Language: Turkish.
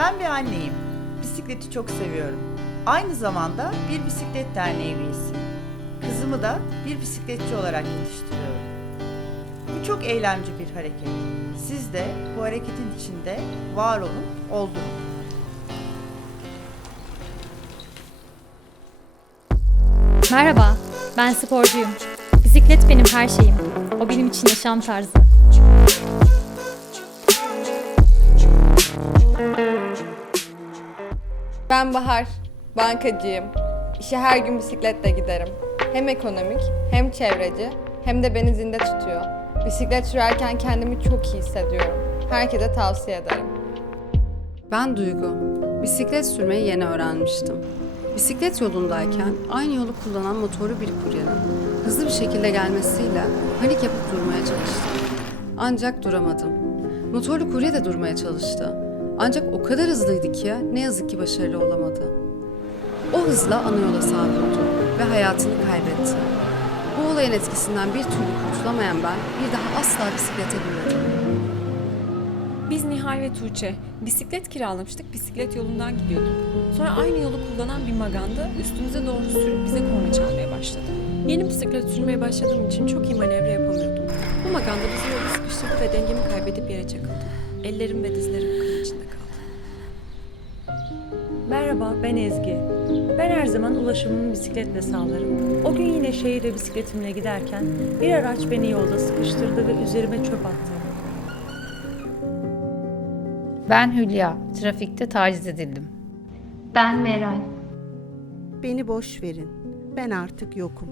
Ben bir anneyim. Bisikleti çok seviyorum. Aynı zamanda bir bisiklet derneği üyesiyim. Kızımı da bir bisikletçi olarak yetiştiriyorum. Bu çok eylemci bir hareket. Siz de bu hareketin içinde var olun, oldurun. Merhaba, ben sporcuyum. Bisiklet benim her şeyim. O benim için yaşam tarzı. Ben Bahar, bankacıyım. İşe her gün bisikletle giderim. Hem ekonomik, hem çevreci, hem de beni zinde tutuyor. Bisiklet sürerken kendimi çok iyi hissediyorum. Herkese tavsiye ederim. Ben Duygu. Bisiklet sürmeyi yeni öğrenmiştim. Bisiklet yolundayken aynı yolu kullanan motorlu bir kuryenin hızlı bir şekilde gelmesiyle panik yapıp durmaya çalıştım. Ancak duramadım. Motorlu kurye de durmaya çalıştı. Ancak o kadar hızlıydı ki ne yazık ki başarılı olamadı. O hızla ana yola savruldu ve hayatını kaybetti. Bu olayın etkisinden bir türlü kurtulamayan ben bir daha asla bisiklete binmedim. Biz Nihal ve Tuğçe bisiklet kiralamıştık, bisiklet yolundan gidiyorduk. Sonra aynı yolu kullanan bir maganda üstümüze doğru sürüp bize korna çalmaya başladı. Yeni bisiklet sürmeye başladığım için çok iyi manevra yapamıyordum. Bu maganda bizi yolda sıkıştırdı ve dengemi kaybedip yere çakıldım. Ellerim ve dizlerim kan içinde kaldı. Merhaba, ben Ezgi. Ben her zaman ulaşımımı bisikletle sağlarım. O gün yine şehire bisikletimle giderken bir araç beni yolda sıkıştırdı ve üzerime çöp attı. Ben Hülya. Trafikte taciz edildim. Ben Meral. Beni boş verin. Ben artık yokum.